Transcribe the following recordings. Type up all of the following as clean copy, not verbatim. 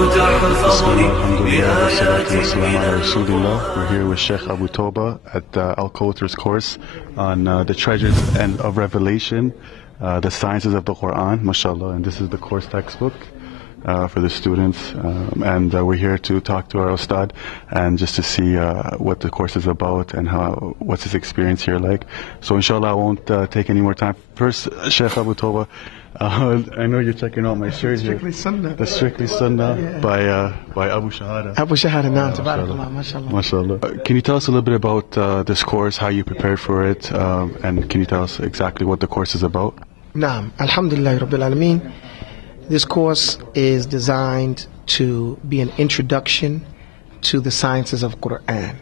We're here with Shaykh Abu Taubah at Al-Kauthar course on the treasures and of revelation, the sciences of the Quran, mashallah, and this is the course textbook for the students, and we're here to talk to our Ustad and just to see what the course is about and what's his experience here like. So inshallah I won't take any more time. First, Shaykh Abu Taubah, I know you're checking out my shirt here. Strictly Sunnah. The Strictly Sunnah, yeah. by Abu Shahada. Abu Shahada, naam, tabarakallah, mashallah. Mashallah. Can you tell us a little bit about this course, how you prepared for it, and can you tell us exactly what the course is about? Naam, alhamdulillah rabbil alameen. This course is designed to be an introduction to the sciences of Quran.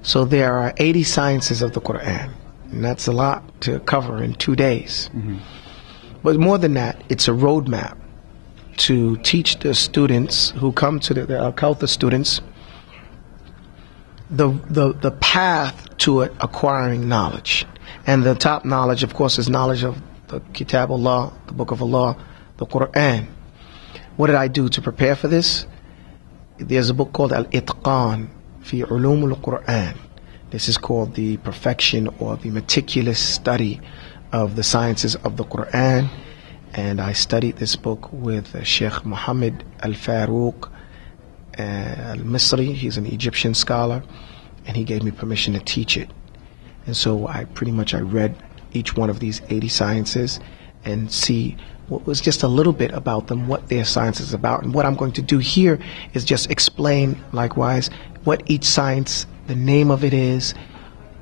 So there are 80 sciences of the Quran, and that's a lot to cover in 2 days. Mm-hmm. But more than that, it's a roadmap to teach the students who come to the Al-Kauthar students the path to acquiring knowledge. And the top knowledge, of course, is knowledge of the Kitab Allah, the Book of Allah, the Quran. What did I do to prepare for this? There's a book called Al-Itqan fi Ulum al-Quran. This is called the perfection or the meticulous study of the sciences of the Quran, and I studied this book with Sheikh Muhammad Al-Faruq Al-Misri. He's an Egyptian scholar, and he gave me permission to teach it. And so I read each one of these 80 sciences and see what was just a little bit about them, what their science is about. And what I'm going to do here is just explain likewise what each science, the name of it is,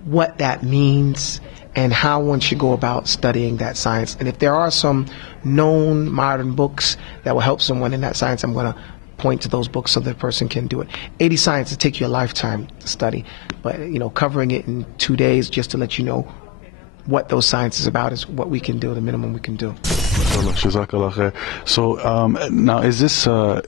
what that means, and how one should go about studying that science. And if there are some known modern books that will help someone in that science, I'm going to point to those books so the person can do it. 80 sciences take you a lifetime to study, but covering it in 2 days just to let you know what those sciences about is what we can do, the minimum we can do. So now, is this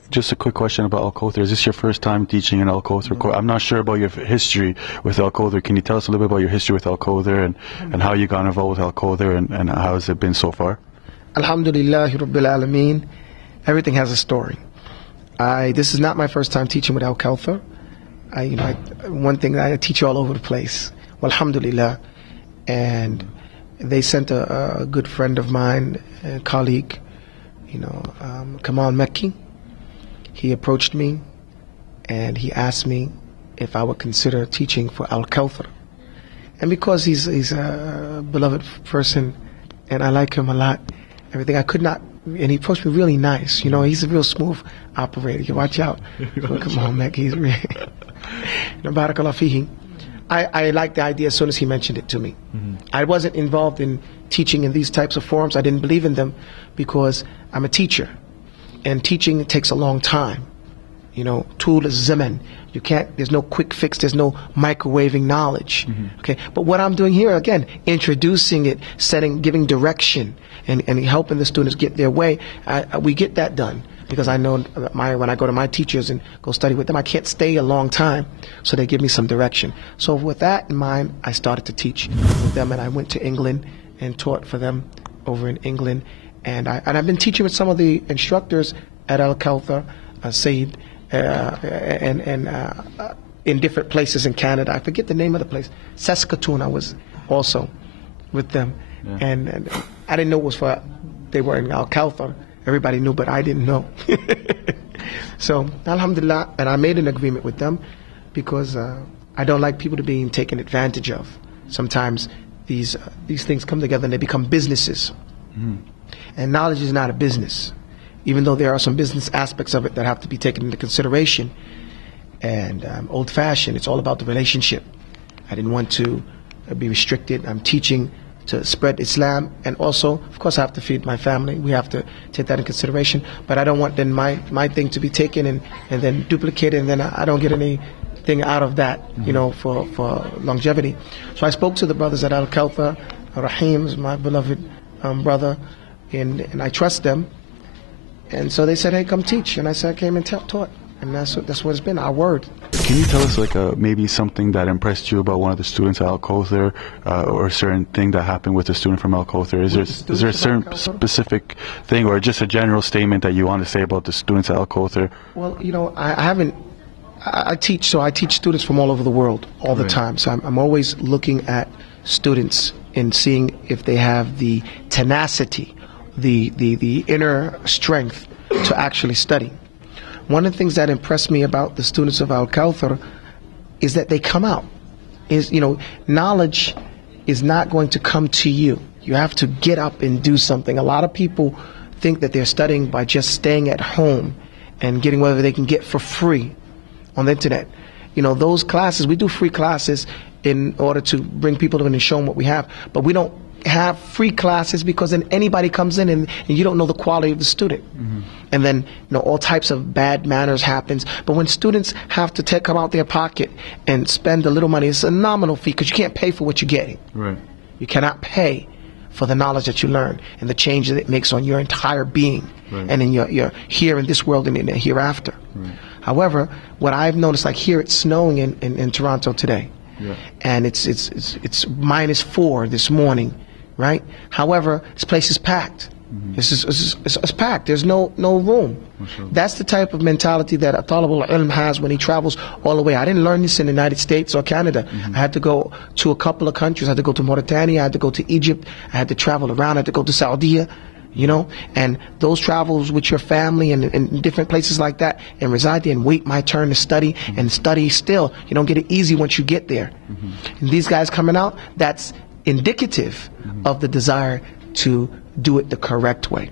just a quick question about Al-Kauthar? Is this your first time teaching in Al-Kauthar? Mm-hmm. I'm not sure about your history with Al-Kauthar. Can you tell us a little bit about your history with Al-Kauthar and how you got involved with Al-Kauthar and how has it been so far? Alhamdulillah Rabbil Alameen. Everything has a story. This is not my first time teaching with Al-Kauthar. One thing, I teach all over the place. Well, alhamdulillah. And they sent a good friend of mine, a colleague, Kamal Mekki. He approached me and he asked me if I would consider teaching for Al-Kauthar. And because he's a beloved person and I like him a lot, everything, I could not, and he approached me really nice. He's a real smooth operator. You watch out. Kamal Mekki, he's really, barakallah fihi. I liked the idea as soon as he mentioned it to me. Mm-hmm. I wasn't involved in teaching in these types of forums. I didn't believe in them because I'm a teacher. And teaching takes a long time. Tool is zaman. There's no quick fix, there's no microwaving knowledge. Mm-hmm. Okay. But what I'm doing here, again, introducing it, giving direction, and helping the students get their way, we get that done. Because I know when I go to my teachers and go study with them, I can't stay a long time, so they give me some direction. So with that in mind, I started to teach with them, and I went to England and taught for them over in England. And I've been teaching with some of the instructors at Al-Kauthar, Said, and in different places in Canada. I forget the name of the place. Saskatoon, I was also with them. Yeah. And I didn't know they were in Al-Kauthar. Everybody knew, but I didn't know. So, alhamdulillah, and I made an agreement with them because I don't like people to be taken advantage of. Sometimes these things come together and they become businesses. Mm. And knowledge is not a business, even though there are some business aspects of it that have to be taken into consideration. And old-fashioned, it's all about the relationship. I didn't want to be restricted. I'm teaching to spread Islam, and also, of course, I have to feed my family. We have to take that in consideration. But I don't want then my thing to be taken and then duplicated, and then I don't get anything out of that, for longevity. So I spoke to the brothers at Al-Kauthar. Rahim is my beloved brother, and I trust them. And so they said, hey, come teach. And I said, I came and taught. And that's what it's been, our word. Can you tell us like maybe something that impressed you about one of the students at Al-Kauthar, or a certain thing that happened with a student from Al-Kauthar? Is there a certain specific thing, or just a general statement that you want to say about the students at Al-Kauthar? Well, you know, I teach, so I teach students from all over the world all the time. So I'm always looking at students and seeing if they have the tenacity, the inner strength to actually study. One of the things that impressed me about the students of Al-Kauthar is that they come out. Knowledge is not going to come to you. You have to get up and do something. A lot of people think that they're studying by just staying at home and getting whatever they can get for free on the internet. Those classes, we do free classes in order to bring people in and show them what we have, but we don't have free classes because then anybody comes in and you don't know the quality of the student. And then all types of bad manners happens. But when students have to come out their pocket and spend a little money, it's a nominal fee because you can't pay for what you're getting. Right. You cannot pay for the knowledge that you learn and the change that it makes on your entire being, and in your here in this world and in the hereafter. However, what I've noticed, like here, it's snowing in Toronto today, and it's -4 this morning, right? However, this place is packed. It's packed. There's no room. That's the type of mentality that a Talib al-Ilm has when he travels all the way. I didn't learn this in the United States or Canada. I had to go to a couple of countries. I had to go to Mauritania. I had to go to Egypt. I had to travel around. I had to go to Saudi. And those travels with your family and different places like that, and reside there and wait my turn to study and study still. You don't get it easy once you get there. And these guys coming out, that's indicative of the desire to do it the correct way.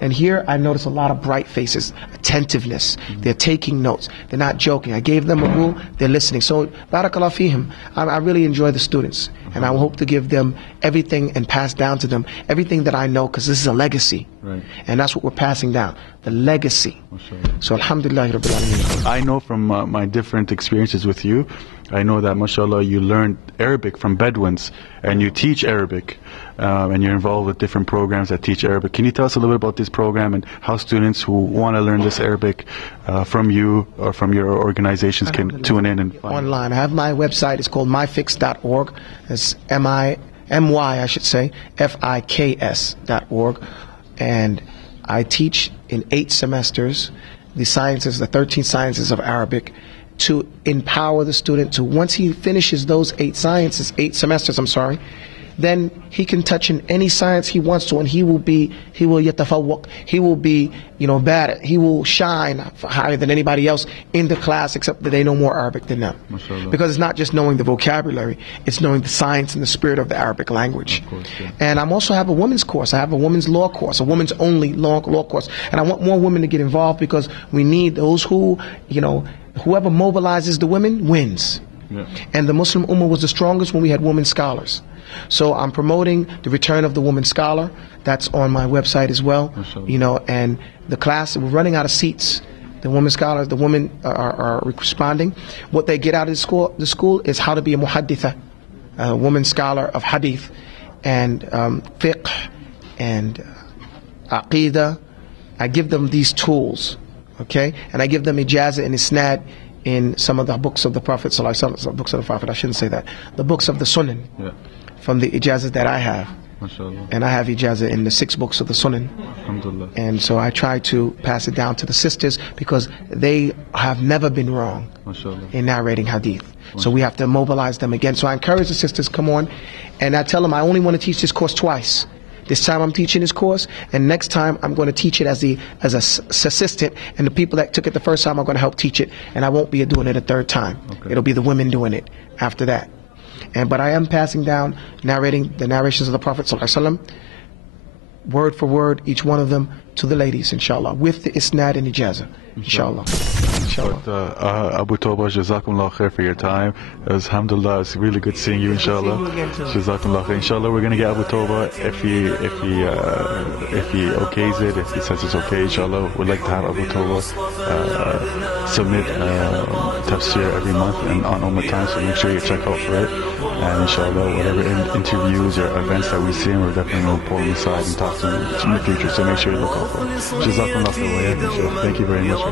And here I notice a lot of bright faces, attentiveness. They're taking notes. They're not joking. I gave them a rule. They're listening. So, barakallah fihim. I really enjoy the students, and I hope to give them everything and pass down to them everything that I know, because this is a legacy. And that's what we're passing down, the legacy. So, alhamdulillah rabbil alameen. I know from my different experiences with you, I know that, mashallah, you learned Arabic from Bedouins, and you teach Arabic, and you're involved with different programs that teach Arabic. Can you tell us a little bit about this program and how students who want to learn this Arabic from you or from your organizations can tune in and find online? I have my website. It's called myfix.org. It's MY, I should say, FIKS.org. And I teach in 8 semesters the 13 sciences of Arabic, to empower the student to, once he finishes those 8 semesters, then he can touch in any science he wants to, and he will yatafawwaq, he will be, better, he will shine higher than anybody else in the class, except that they know more Arabic than them. Because it's not just knowing the vocabulary, it's knowing the science and the spirit of the Arabic language. And I also have a women's course. I have a women's law course, a women's only law course. And I want more women to get involved, because we need those who, whoever mobilizes the women wins. And the Muslim Ummah was the strongest when we had women scholars. So I'm promoting the return of the woman scholar. That's on my website as well. And the class, we're running out of seats. The women scholars, the women are responding. What they get out of the school is how to be a muhadditha, a woman scholar of hadith and fiqh and aqidah. I give them these tools, okay? And I give them ijazah and isnad in some of the books of the Prophet ﷺ, books of the Prophet, I shouldn't say that, the books of the Sunan, from the ijazah that I have. And I have ijazah in the 6 books of the Sunan. And so I try to pass it down to the sisters, because they have never been wrong in narrating hadith. So we have to mobilize them again. So I encourage the sisters, come on, and I tell them I only want to teach this course twice. This time I'm teaching this course, and next time I'm going to teach it as a assistant, and the people that took it the first time are going to help teach it, and I won't be doing it a 3rd time. It'll be the women doing it after that. But I am passing down, narrating the narrations of the Prophet ﷺ, word for word, each one of them, to the ladies, inshallah, with the isnad and ijazah, inshallah. But Abu Taubah, Jazakumullah khair for your time. Alhamdulillah, it's really good seeing you, inshallah. Jazakumullah khair. Inshallah, we're going to get Abu Taubah if he okays it, if he says it's okay, inshallah. We'd like to have Abu Taubah submit tafsir every month and on Ummah Times, so make sure you check out for it. And inshallah, whatever interviews or events that we see him, we're definitely going to pull him aside and talk to him in the future, so make sure you look out for it. Jazakumullah khair. Thank you very much.